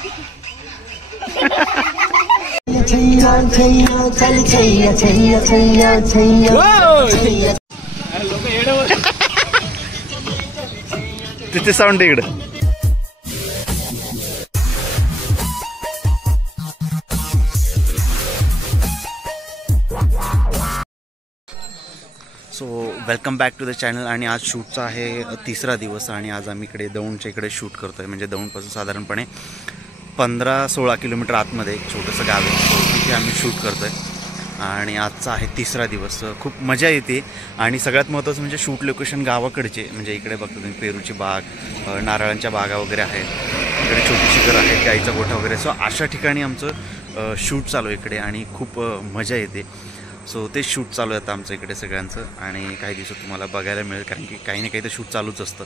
तिथे साऊंड इकडे. So welcome back to the channel. आणि आज शूटचा आहे तिसरा दिवस आणि आज आम्ही इकडे दौंडच्या इकडे शूट करतो आहे. म्हणजे दौंडपासून साधारणपणे 15-16 किलोमीटर आतमध्ये एक छोटंसं गाव आहे, तिथे आम्ही शूट करतो आहे. आणि आजचा आहे तिसरा दिवस. खूप मजा येते आणि सगळ्यात महत्त्वाचं म्हणजे शूट लोकेशन गावाकडचे. म्हणजे इकडे बघतो तुम्ही पेरूची बाग, नारळांच्या बागा वगैरे आहेत, इकडे छोटीशी घरं आहेत, गाईचा गोठा वगैरे. सो अशा ठिकाणी आमचं शूट चालू आहे इकडे आणि खूप मजा येते. सो ते शूट चालू आहे आता आमचं इकडे सगळ्यांचं. आणि काही दिवसात तुम्हाला बघायला मिळेल, कारण की काही ना काही तर शूट चालूच असतं,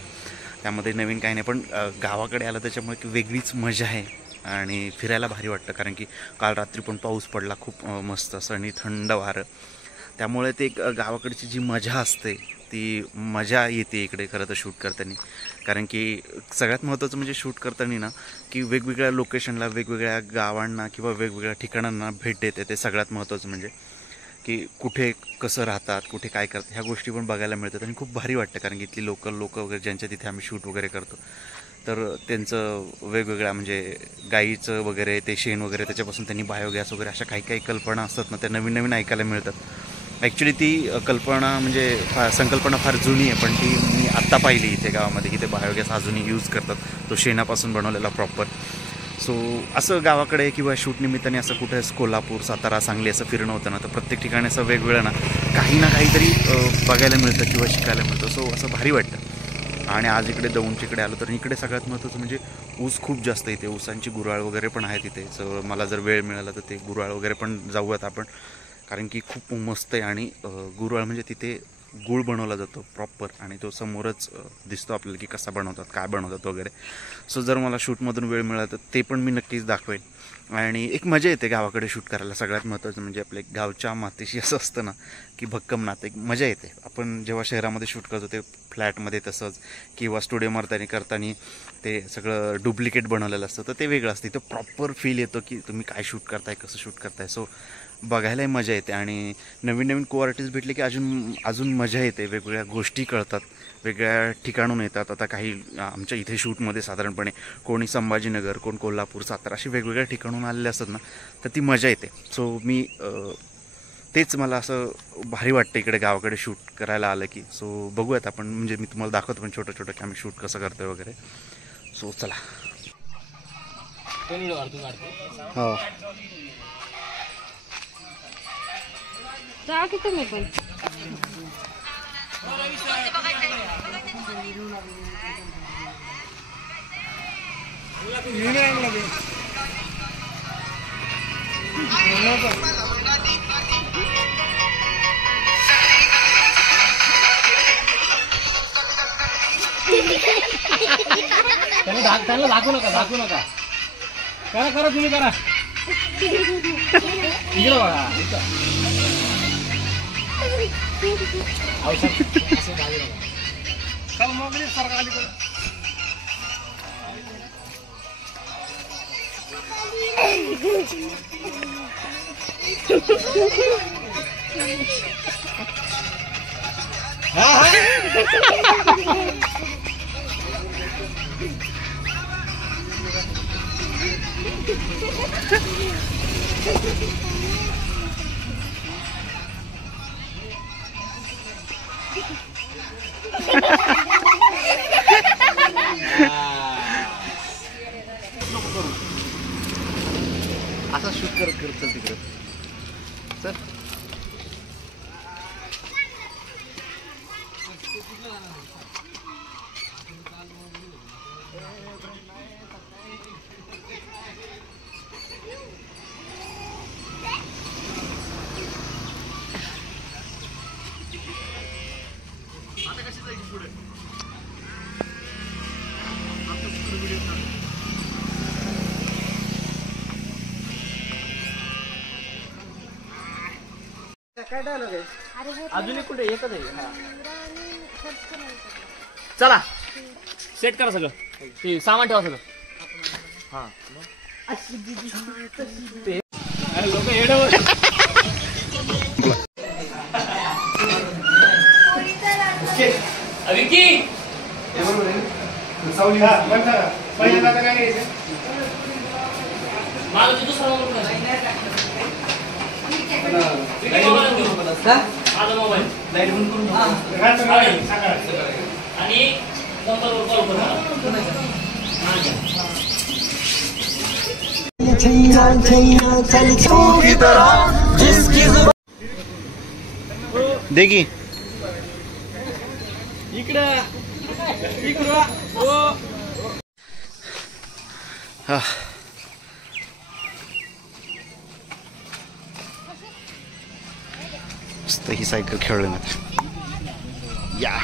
त्यामध्ये नवीन काही नाही. पण गावाकडे आलं त्याच्यामुळे की वेगळीच मजा आहे आणि फिरायला भारी वाटतं. कारण की काल रात्री पण पाऊस पडला खूप मस्त असं आणि थंड वारं, त्यामुळे ते गावाकडची जी मजा असते ती मजा येते इकडे खरं तर शूट करताना. कारण की सगळ्यात महत्त्वाचं म्हणजे शूट करताना ना की वेगवेगळ्या लोकेशनला, वेगवेगळ्या गावांना किंवा वेगवेगळ्या ठिकाणांना भेट देते. ते सगळ्यात महत्त्वाचं म्हणजे की कुठे कसं राहतात, कुठे काय करतात, ह्या गोष्टी पण बघायला मिळतात आणि खूप भारी वाटतं. कारण की इथली लोकल लोक वगैरे ज्यांच्या तिथे आम्ही शूट वगैरे करतो तर त्यांचं वेगवेगळ्या म्हणजे गाईचं वगैरे ते शेण वगैरे त्याच्यापासून त्यांनी बायोगॅस वगैरे अशा काही काही कल्पना असतात ना, त्या नवीन नवीन ऐकायला मिळतात. ॲक्च्युली ती कल्पना म्हणजे संकल्पना फार जुनी आहे, पण ती मी आत्ता पाहिली इथे गावामध्ये की ते बायोगॅस अजूनही यूज करतात, तो शेणापासून बनवलेला प्रॉपर. सो असं गावाकडे किंवा शूट निमित्ताने असं कुठे कोल्हापूर, सातारा, सांगली असं फिरणं होतं ना, तर प्रत्येक ठिकाणी असं वेगवेगळं ना काहीतरी बघायला मिळतं किंवा शिकायला मिळतं. सो असं भारी वाटतं. आणि आज इकडे दौंडच्या इकडे आलो तर इकडे सगळ्यात महत्त्वाचं म्हणजे ऊस खूप जास्त इथे, ऊसांची गुऱ्हाळ वगैरे पण आहे तिथे. सो मला जर वेळ मिळाला तर ते गुऱ्हाळ वगैरे पण जाऊयात आपण, कारण की खूप मस्त आहे. आणि गुऱ्हाळ म्हणजे तिथे गूळ बनवला जातो प्रॉपर आणि तो समोरच दिसतो आपल्याला की कसा बनवतात, काय बनवतात वगैरे. सो जर मला शूटमधून वेळ मिळाला तर ते पण मी नक्कीच दाखवेन. आणि एक मजा येते गावाकडे शूट करायला. सगळ्यात महत्त्वाचं म्हणजे आपल्या गावच्या मातीशी असं असतं ना की भक्कम नातं, एक मजा येते. आपण जेव्हा शहरामध्ये शूट करतो ते फ्लॅटमध्ये तसंच, किंवा स्टुडिओमध्ये करताना ते सगळं डुप्लिकेट बनवलेलं असतं, तर ते वेगळं असतं. इथं प्रॉपर फील येतो की तुम्ही काय शूट करताय, कसं शूट करताय. सो बघायलाही मजा येते आणि नवीन नवीन को आर्टिस्ट भेटले की अजून मजा येते. वेगवेगळ्या गोष्टी कळतात, वेगळ्या ठिकाणून येतात. आता काही आमच्या इथे शूटमध्ये साधारणपणे कोणी संभाजीनगर, कोण कोल्हापूर, सातारा, अशी वेगवेगळ्या ठिकाणून आलेले असतात ना, तर ती मजा येते. सो मी तेच मला असं भारी वाटतं इकडे गावाकडे शूट करायला आलं की. सो बघूयात आपण, म्हणजे मी तुम्हाला दाखवतो पण छोटं छोटं की आम्ही शूट कसं करतोय वगैरे. सो चला. हो जा की तुम्ही पण. त्यांना दाखवू नका. करा तुम्ही करा. असा शूट करत चल तिकडे चल. काय डायलॉग आहे? अजून एक कुठे एकच आहे. चला सेट करा सगळं, ते सामान ठेवा सगळं. हां देखी हा मस्त ही सायकल खेळलोय मात्र या